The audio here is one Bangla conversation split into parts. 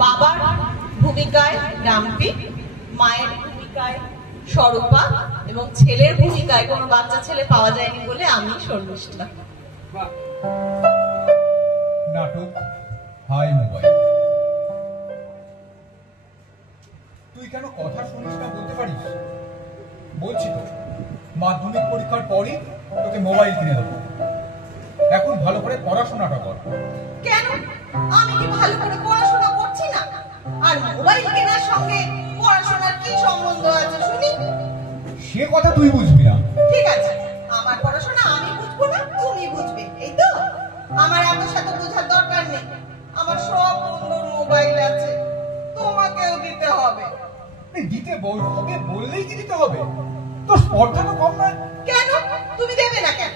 বাবার ভূমিকায় রামপি, মায়ের ভূমিকায় স্বরূপা এবং ছেলের ভূমিকায় কোনো বাচ্চা ছেলে পাওয়া যায়নি বলে আমি শর্মিষ্ঠা। নাটক হাই মোবাইল। তুই কেন কথা শুনিস না বলতে পারিস? বলছি তো, মাধ্যমিক পরীক্ষার পরই তোকে মোবাইল কিনে দেবো। এখন ভালো করে পড়াশোনাটা কর। কেন? আমি কি ভালো করে পড়াশোনা করছি না? আর মোবাইল কেনার সঙ্গে পড়াশোনার কি সম্বন্ধ আছে শুনি? সে কথা তুই বুঝবি না। ঠিক আছে, আমার পড়াশোনা আমি বুঝবো না, তুমি বুঝবে, এই তো? আমার এত সাথে বোঝার দরকার নেই। আমার সব বন্ধুর মোবাইল আছে, তোমাকেও দিতে হবে। দিতে হবে বললেই কি দিতে হবে? তোর স্পর্ধা তো কম নয়। কেন তুমি দেবে না কেন?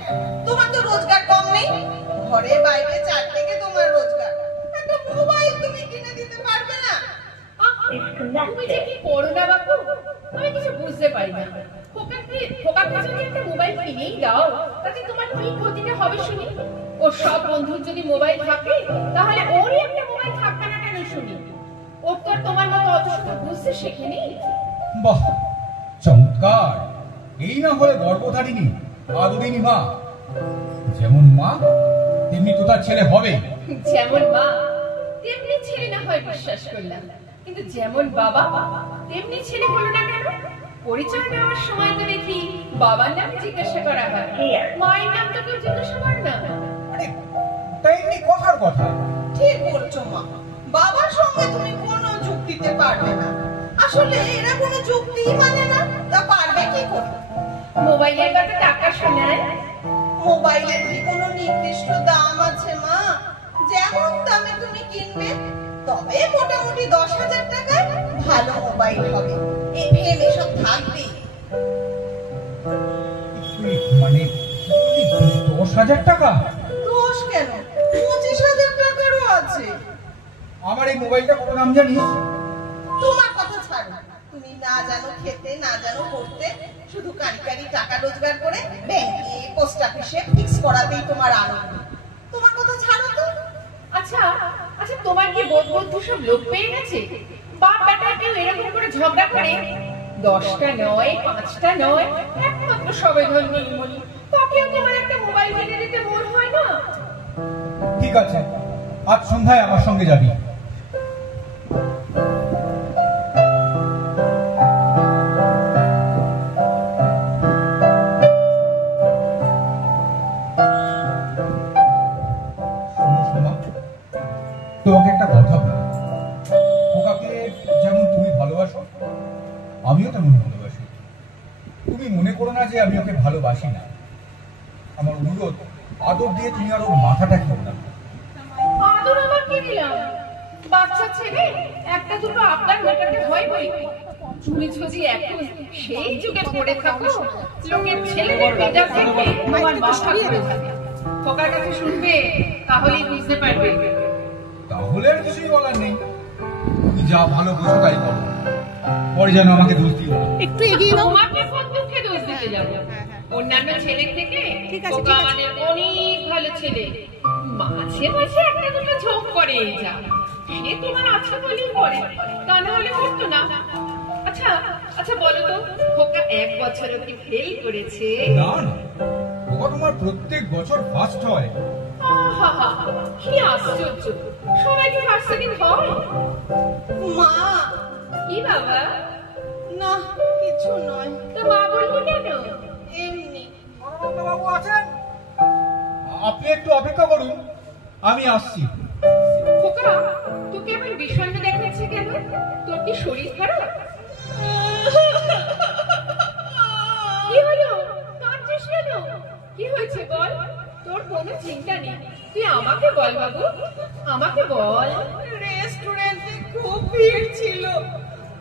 তোমার তো রোজগার কম নেই, ঘরে বাইরে চার থেকে তোমার রোজগার, একটা মোবাইল তুমি কিনে দিতে পারবে না? তুমি যে কি করো না বাপু, আমি কিছু বুঝতে পারি না। খোকাকে যদি একটা মোবাইল কিনেই দাও, তাতে তোমার কি ক্ষতিটা হবে শুনি? ওর সব বন্ধুর যদি মোবাইল থাকে, তাহলে ওরই একটা মোবাইল থাকবে না কেন শুনি? ওর তো আর তোমার মতো অত সময় বুঝতে শেখেনি। বাহ, চমৎকার! এই না হলে গর্ভধারিণী আদরিনী মা। যেমন মা তেমনি তো তার ছেলে হবে। যেমন মা তেমনি ছেলে না হয় বিশ্বাস করলাম, কিন্তু যেমন বাবা তেমনি ছেলে হলো না কেন? পরিচয় দেওয়ার সময় তো দেখি বাবার নাম জিজ্ঞাসা করা হয়, মায়ের নাম তো কেউ জিজ্ঞাসা করে না। আরে তাই এমনি কথার কথা। ঠিক বলছো মা, বাবার সঙ্গে তুমি কোনো যুক্তিতে পারবে না। আসলে এরা কোনো যুক্তি মানে না, তা পারবে কি করে? মোবাইলের কত টাকা শোনায়? মোবাইলের কি কোনো নির্দিষ্ট দাম আছে মা? যেমন দামে তুমি কিনবে, তবে মোটামুটি 10,000 টাকায় ভালো মোবাইল হবে, এফএম এসব থাকবে। মানে 10,000 টাকা? 10 কেন, 25,000 টাকারও আছে। আমার এই মোবাইলটা কত দাম জানিস? তোমার কথা ছাড়ো, তুমি না জানো খেতে, না জানো পড়তে, শুধু কারি টাকা রোজগার করে ব্যাংকে পোস্ট অফিসে ফিক্স করাতেই তোমার আনন্দ। তোমার কথা ছাড়ো তো। আচ্ছা আচ্ছা, তোমার কি বোধ সব লোক পেয়ে গেছে? বাপ বেটা কেউ এরকম করে ঝগড়া করে? 10টা নয়, 5টা নয়, একমাত্র সবাই ধর নীলমণি, তাকেও তোমার একটা মোবাইল কিনে দিতে মন হয় না? ঠিক আছে, আজ সন্ধ্যায় আমার সঙ্গে যাবি। তোমাকে একটা কথা বলি, খোকাকে যেমন তুমি ভালোবাসো, আমিও তেমন ভালোবাসি। তুমি মনে করো না যে আমি ওকে ভালোবাসি না। আমার অনুরোধ, আদর দিয়ে তুমি আর ওর মাথাটা খেও না। আদর আবার কি দিলাম? বাচ্চা ছেলে, একটা দুটো আপনার মেটাতে হয় বই। চুরি ছুজি এখন সেই যুগে পড়ে থাকো, লোকের ছেলেদের মেজাজ দেখে তোমার মাথা ঘুরে থাকে। খোকার কাছে শুনবে, তাহলেই বুঝতে পারবে। তাহলে আর কিছুই বলার নেই, তুমি যা ভালো বুঝো তাই করো, পরে যেন আমাকে দোষ দিও না। একটু এগিয়ে দাও। তোমাকে কোন দুঃখে দোষ দিতে যাবো? অন্যান্য ছেলের থেকে খোকা আমাদের অনেক ভালো ছেলে। মাঝে মাঝে একটা দুটো ঝোঁক করে এই যা, সে তোমার আছে বলেই করে, তা না হলে করতো না। আচ্ছা আচ্ছা, বলো তো, খোকা 1 বছর কি ফেল করেছে? না না, খোকা তোমার প্রত্যেক বছর ফার্স্ট হয়। আহা, কি আশ্চর্য! সবাই কি ফার্স্ট সেকেন্ড হয়? মা, কি বাবা? না কিছু নয়। তো মা বলবো কেন? এমনি। বাবু আছেন? আপনি একটু অপেক্ষা করুন, আমি আসছি। খোকা, তোকে আমার বিষণ্ণ দেখাচ্ছে কেন? তোর কি শরীর খারাপ? কি হলো? কাঁদছিস কেন? কি হয়েছে বল? তোর কোনো চিন্তা নেই, তুই আমাকে বল বাবু, আমাকে বল। রেস্টুরেন্টে খুব ভিড় ছিল,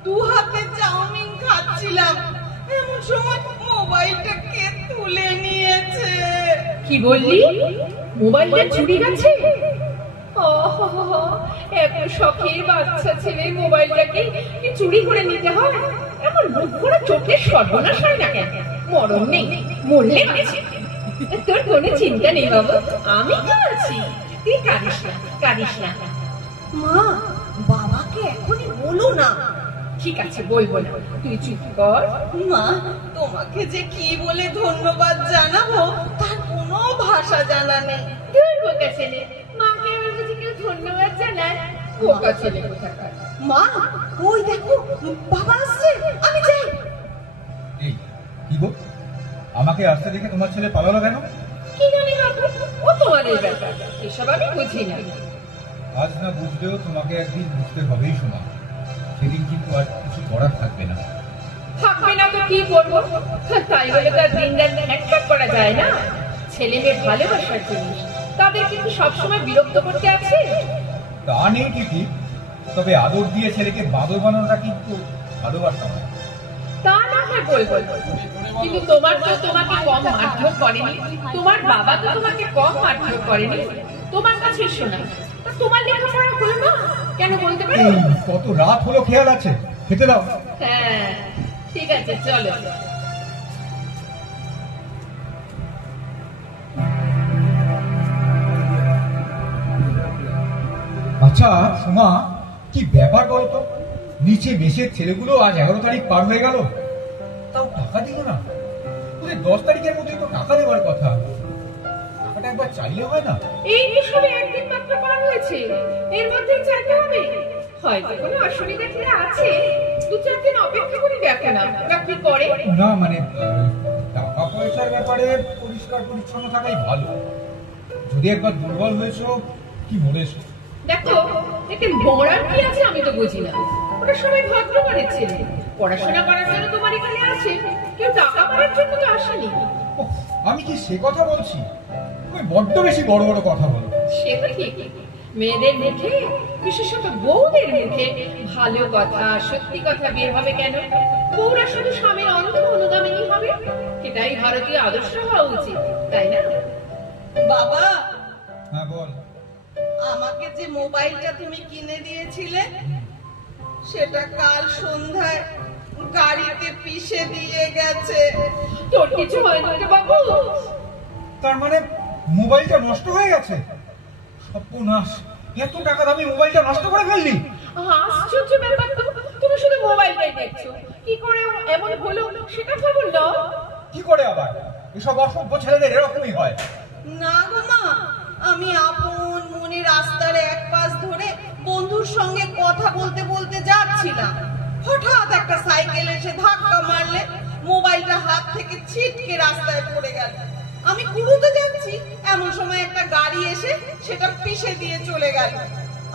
2 হাতে চাউমিন খাচ্ছিলাম, এমন সময় মোবাইলটা কে তুলে নিয়েছে। কি বললি? মোবাইলটা চুরি গেছে? এত শখের বাচ্চা ছেলের মোবাইলটাকে কি চুরি করে নিতে হয়? এখন মুখ করে চোখের সর্বনাশ হয় না কেন? মরণ নেই, মরলে আছে। তোর কোনো চিন্তা নেই বাবু, আমি তো আছি, তুই কাঁদিস না, কাঁদিস না। মা, বাবাকে আমাকে এখনই বলো না। ঠিক আছে, বলবো না, তুই চুপ কর। মা, তোমাকে যে কি বলে ধন্যবাদ জানাবো তার কোনো ভাষা জানা নেই। তুই বোকা ছেলে, মাকে আমার কাছে কেউ ধন্যবাদ জানায়? বোকা ছেলে কোথাকার। মা, ওই দেখো বাবা আসছে, আমি যাই। এই কি গো, আমাকে আসতে দেখে তোমার ছেলে পালালো কেন? কি জানি বাবু, ও তোমাদের ব্যাপার, এসব আমি বুঝি না। আজ না বুঝলেও তোমাকে একদিন বুঝতে হবেই শোনা। সেদিন কিন্তু আর কিছু করার থাকবে না। থাকবে না তো কি করবো? তাই বলে তার দিন রাত এক করা যায় না। ছেলে মেয়ে ভালোবাসার জিনিস, তাদের কিন্তু সবসময় বিরক্ত করতে আছে। তা নেই ঠিকই, তবে আদর দিয়ে ছেলেকে বাদর বানানোটা কিন্তু ভালোবাসা নয়। তা না হয় বলবো, কিন্তু তোমার তো তোমাকে কম মারধর করেনি, তোমার বাবা তো তোমাকে কম মারধর করেনি। তোমার কাছে শোনা, তা তোমার লেখাপড়া হলো না কেন বলতে পারো? এই, কত রাত হলো, খেয়াল আছে? খেতে দাও। হ্যাঁ ঠিক আছে, চলো। আচ্ছা সোমা, কি ব্যাপার বলতো? নিচে মেসের ছেলেগুলো আজ 11 তারিখ পার হয়ে গেল, তাও টাকা দিল না। ওদের 10 তারিখের মধ্যে তো টাকা দেওয়ার কথা। টাকাটা একবার চাইলে হয় না? এই বিষয়ে একদিন মাত্র পার হয়েছে, এর মধ্যে চাইতে হবে। হয়তো কোনো অসুবিধা কি আছে, 2-4 দিন অপেক্ষা করে দেখে না, না কি করে? না মানে টাকা পয়সার ব্যাপারে পরিষ্কার পরিচ্ছন্ন থাকাই ভালো। যদি একবার দুর্বল হয়েছো কি মরেছো। দেখো, এতে মরার কি আছে আমি তো বুঝি না। ওরা সবাই ভদ্র মানের ছেলে, পড়াশোনা করার জন্য তোমার এখানে আসে, কেউ টাকা পাওয়ার জন্য তো আসেনি। ওহ, আমি কি সে কথা বলছি? তুমি বড্ড বেশি বড় বড় কথা বলো। সে তো ঠিক, মেয়েদের মুখে, বিশেষত বউদের মুখে ভালো কথা, সত্যি কথা বের হবে কেন? বউরা শুধু স্বামীর অন্ধ অনুগামিনী হবে, এটাই ভারতীয় আদর্শ হওয়া উচিত, তাই না? বাবা, হ্যাঁ বল। আমাকে যে মোবাইলটা তুমি কিনে দিয়েছিলে সেটা কাল সন্ধ্যায় গাড়িতে পিষে দিয়ে গেছে। তোর কিছু হয়নি তো বাবু? তার মানে মোবাইলটা নষ্ট হয়ে গেছে? সর্বনাশ, এত টাকা দামি মোবাইলটা নষ্ট করে ফেললি? আশ্চর্য ব্যাপার তো, তুমি শুধু মোবাইলটাই দেখছো, কি করে এমন হলো সেটা খবর নাও। কি করে আবার? এসব অসভ্য ছেলেদের এরকমই হয়। না গো মা, আমি আপন মনে রাস্তার এক পাশ ধরে বন্ধুর সঙ্গে কথা বলতে বলতে যাচ্ছিলাম, হঠাৎ একটা সাইকেল এসে ধাক্কা মারলে মোবাইলটা হাত থেকে ছিটকে রাস্তায় পড়ে গেল। আমি কুড়ুতে যাচ্ছি, এমন সময় একটা গাড়ি এসে সেটা পিষে দিয়ে চলে গেল।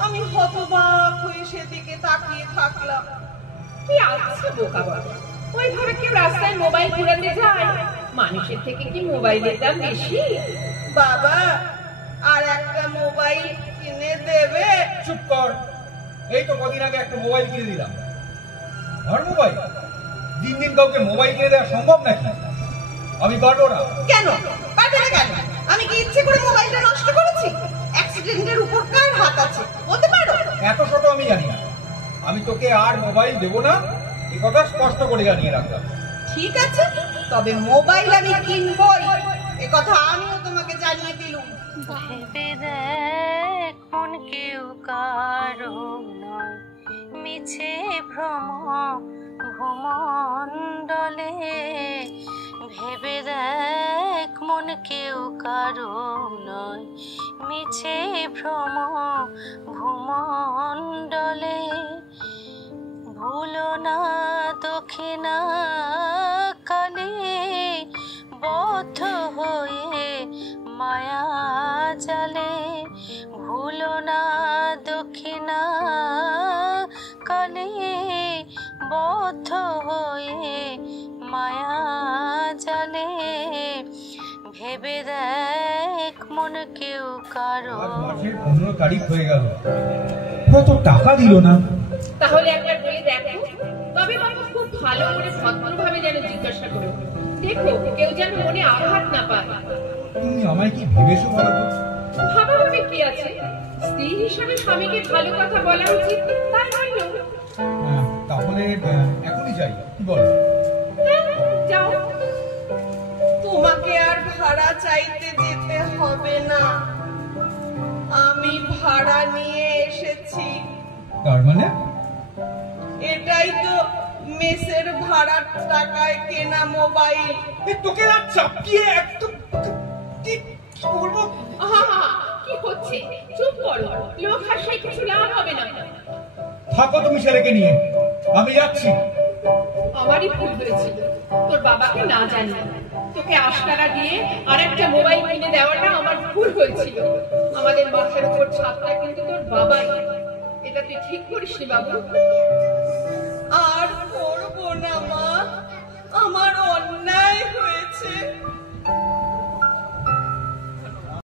আমি হতবাক হয়ে সেদিকে তাকিয়ে থাকলাম। কি আচ্ছা বোকা বাবা, ওইভাবে কেউ রাস্তায় মোবাইল ঘুরাতে যায়? মানুষের থেকে কি মোবাইলের দাম বেশি? বাবা, আর একটা মোবাইল কিনে দেবে? চুপ কর, এই তো কদিন আগে একটা মোবাইল কিনে দিলাম। আর মোবাইল? দিন দিন কাউকে মোবাইল কিনে দেওয়া সম্ভব নাকি? আমি পারবো না। কেন পারবে না কেন? আমি কি ইচ্ছে করে মোবাইলটা নষ্ট করেছি? অ্যাক্সিডেন্টের উপর কার হাত আছে বলতে পারো? এত ছোট আমি জানি না। আমি তোকে আর মোবাইল দেবো না, এই কথা স্পষ্ট করে জানিয়ে রাখলাম। ঠিক আছে, তবে মোবাইল আমি কিনবই, এ কথা আমিও তোমাকে জানিয়ে দিলুম। ভেবে দেখ মন কেউ কারো নয়, মিছে ভ্রম ভূমণ্ডলে। ভেবে দেখ মন কেউ কারো নয়, মিছে ভ্রম ভূমণ্ডলে। ভুলো না দক্ষিণা কালে বদ্ধ হয়ে মায়া জালে। ভুলো না দক্ষিণা কালে বদ্ধ হয়ে মায়া জালে। ভেবে দেখ মন কেউ কারো। আজ মাসের 15 তারিখ হয়ে গেল, কত টাকা দিল না। তাহলে একবার বলে দেখো, তবে বাবা খুব ভালো করে ভদ্রভাবে যেন জিজ্ঞাসা করো, দেখো কেউ যেন মনে আঘাত না পায়। তুমি আমায় কি ভেবেছো বলো তো? ভাবাভাবে কি আছে, স্ত্রী হিসাবে স্বামীকে ভালো কথা বলা উচিত, তাই নয়? তাহলে এখনই যাই, কি বলো? যাও। তোমাকে আর ভাড়া চাইতে যেতে হবে না, আমি ভাড়া নিয়ে এসেছি। তার মানে এটাই তো মেসের ভাড়ার টাকায় কেনা মোবাইল। তোকে না চাপিয়ে একদম কি করবো? আহা, কি হচ্ছে? চুপ করো, লোক হাসায় কিছু লাভ হবে না। থাকো তুমি ছেলেকে নিয়ে, আমি যাচ্ছি। আমারই ভুল হয়েছিল, তোর বাবাকে না জানি তোকে আশকারা দিয়ে আরেকটা মোবাইল কিনে দেওয়াটা আমার ভুল হয়েছিল। আমাদের মাথার উপর ছাদটা কিন্তু তোর বাবাই, এটা তুই ঠিক করিসনি বাবু। আর করবো না মা, আমার অন্যায় হয়েছে।